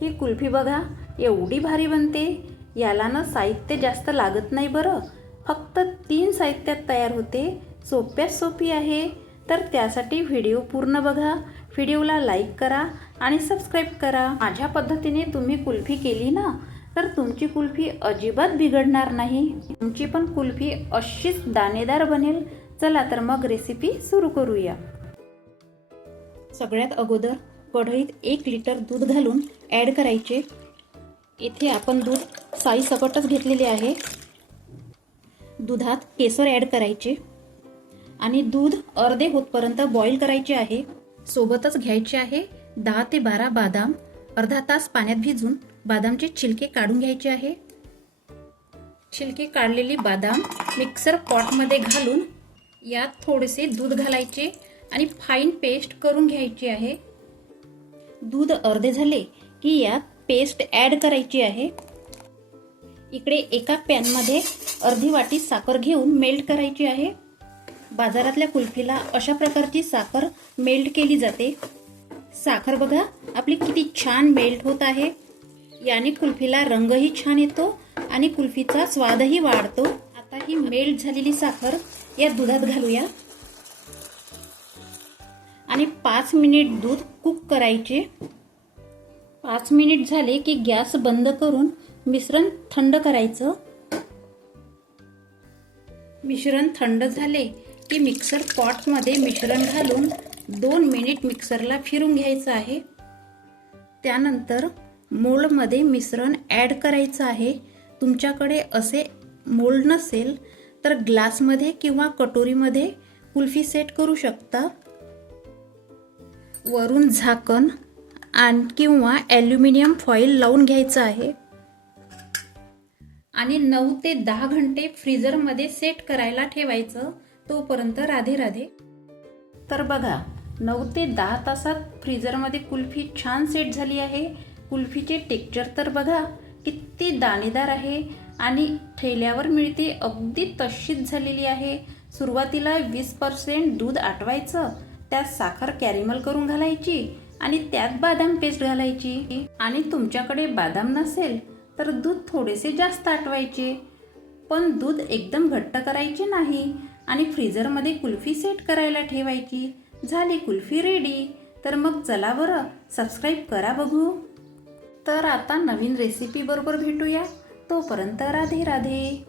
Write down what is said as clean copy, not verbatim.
ही कुल्फी बघा एवढी भारी बनते. याला ना साहित्य जास्त लागत नाही बरं. फक्त 3 साहित्यात तयार होते. सोप्यात सोपी आहे. तर त्यासाठी व्हिडिओ पूर्ण बघा. व्हिडिओला लाईक करा आणि सबस्क्राईब करा. माझ्या पद्धतीने तुम्ही कुल्फी केली ना तर तुमची कुल्फी अजिबात बिघडणार नाही. तुमची पण कुल्फी अशीच दाणेदार बनेल. चला तर मग रेसिपी सुरू करूया. सगळ्यात अगोदर कढईत 1 लिटर दूध घालून ॲड करायचे. इथे आपण दूध साईसकटच घेतलेले आहे. दुधात केसर ॲड करायचे आणि दूध अर्धे होतपर्यंत बॉईल करायचे आहे. सोबतच घ्यायचे आहे 10 ते 12 बदाम. अर्धा तास पाण्यात भिजून बदामचे छिलके काढून घ्यायचे आहे. छिलके काढलेली बदाम मिक्सर पॉटमध्ये घालून यात थोडेसे दूध घालायचे आणि फाईन पेस्ट करून घ्यायची आहे. दूध अर्धे झाले की यात पेस्ट ॲड करायची आहे. इकडे एका पॅनमध्ये अर्धी वाटी साखर घेऊन मेल्ट करायची आहे. बाजारातल्या कुल्फीला अशा प्रकारची साखर मेल्ट केली जाते. साखर बघा आपली किती छान मेल्ट होत आहे. याने कुल्फीला रंगही छान येतो आणि कुल्फीचा स्वादही वाढतो. आता ही मेल्ट झालेली साखर या दुधात घालूया आणि 5 मिनिट दूध कुक करायचे. 5 मिनिट झाले की गॅस बंद करून मिश्रण थंड करायचं. मिश्रण थंड झाले की मिक्सर पॉटमध्ये मिश्रण घालून 2 मिनिट मिक्सरला फिरून घ्यायचं आहे. त्यानंतर मोल्डमध्ये मिश्रण ॲड करायचं आहे. तुमच्याकडे असे मोल्ड नसेल तर ग्लासमध्ये किंवा कटोरीमध्ये कुल्फी सेट करू शकता. वरून झाकण किंवा ॲल्युमिनियम फॉईल लावून घ्यायचं आहे आणि 9 ते 10 घंटे फ्रीजरमध्ये सेट करायला ठेवायचं. तोपर्यंत राधे राधे. तर बघा 9 ते 10 तासात फ्रीजरमध्ये कुल्फी छान सेट झाली आहे. कुल्फीचे टेक्स्चर तर बघा किती दाणेदार आहे आणि ठेल्यावर मिळते अगदी तशीच झालेली आहे. सुरुवातीला 20% दूध आटवायचं, त्यात साखर कॅरेमल करून घालायची आणि त्यात बदाम पेस्ट घालायची. आणि तुमच्याकडे बदाम नसेल तर दूध थोडेसे जास्त आटवायचे, पण दूध एकदम घट्ट करायचे नाही आणि फ्रीजरमध्ये कुल्फी सेट करायला ठेवायची. झाली कुल्फी रेडी. तर मग चला बरं सबस्क्राईब करा बघू. तर आता नवीन रेसिपी बरोबर भेटूया. तोपर्यंत राधे राधे.